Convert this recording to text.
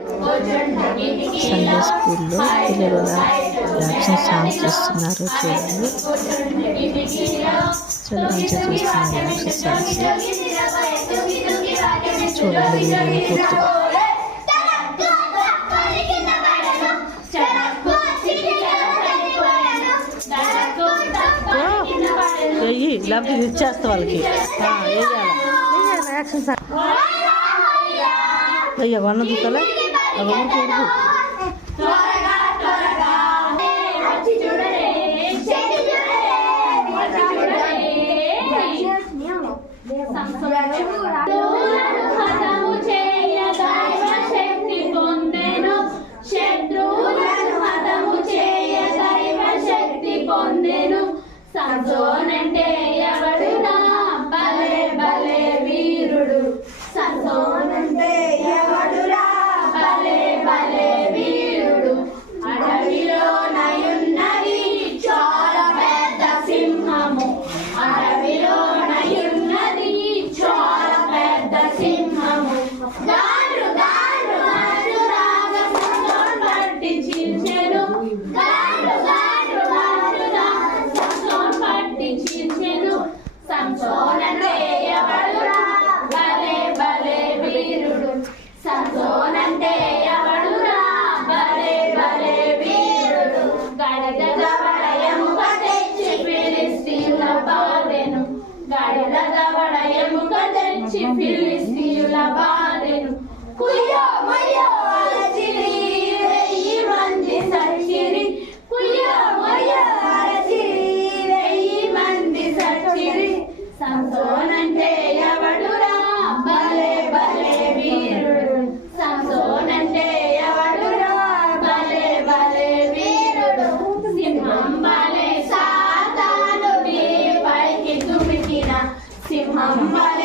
Sunday స్కూల్లో పిల్లలు action songs ఇస్తున్నారు. చూడండి, చాలా మంచిగా చూస్తున్నారు యాక్షన్ సాంగ్స్. చూడండి వీడియో పూర్తిగా. వెయ్యి లేకపోతే ఇది ఇచ్చేస్తా వాళ్ళకి. యాక్షన్ సాంగ్ అయ్యా వన్న దుక్కలే అవి చూడు. సంసోనంటే ఎవడురా భలే భలే వీరుడు. సంసోనంటే ఎవడురా భలే భలే వీరుడు. అడవిలో నయున్నది చాలా పెద్ద సింహము. అడవిలో నయున్నది చాలా పెద్ద సింహము. గారు గారు గారు రాగ సంసోన్ పట్టి చీల్చెను. గారు గారు గారు రాగ సంసోన్ పట్టి చీల్చెను. సంసోనంటే ఎవడురా భలే భలే వీరుడు. సంసోనంటే ఎవడురా భలే భలే వీరుడు. గడిద దవడయముక తెచ్చి ఫిలిస్తీయుల బాధెను. గడిద దవడయముక తెచ్చి ఫిలిస్తీయుల బాధెను. కుయ్యో మయ్యో అరచిరి 1000 మంది సచ్చిరి. కుయ్యో మయ్యో అరచిరి 1000 మంది సచ్చిరి. సంసోనంటే ఎవడురా భలే భలే వీరుడు. సంసోనంటే ఎవడురా భలే భలే వీరుడు. సింహం భలే సాతాను పైకి దుమికిన. సింహం భలే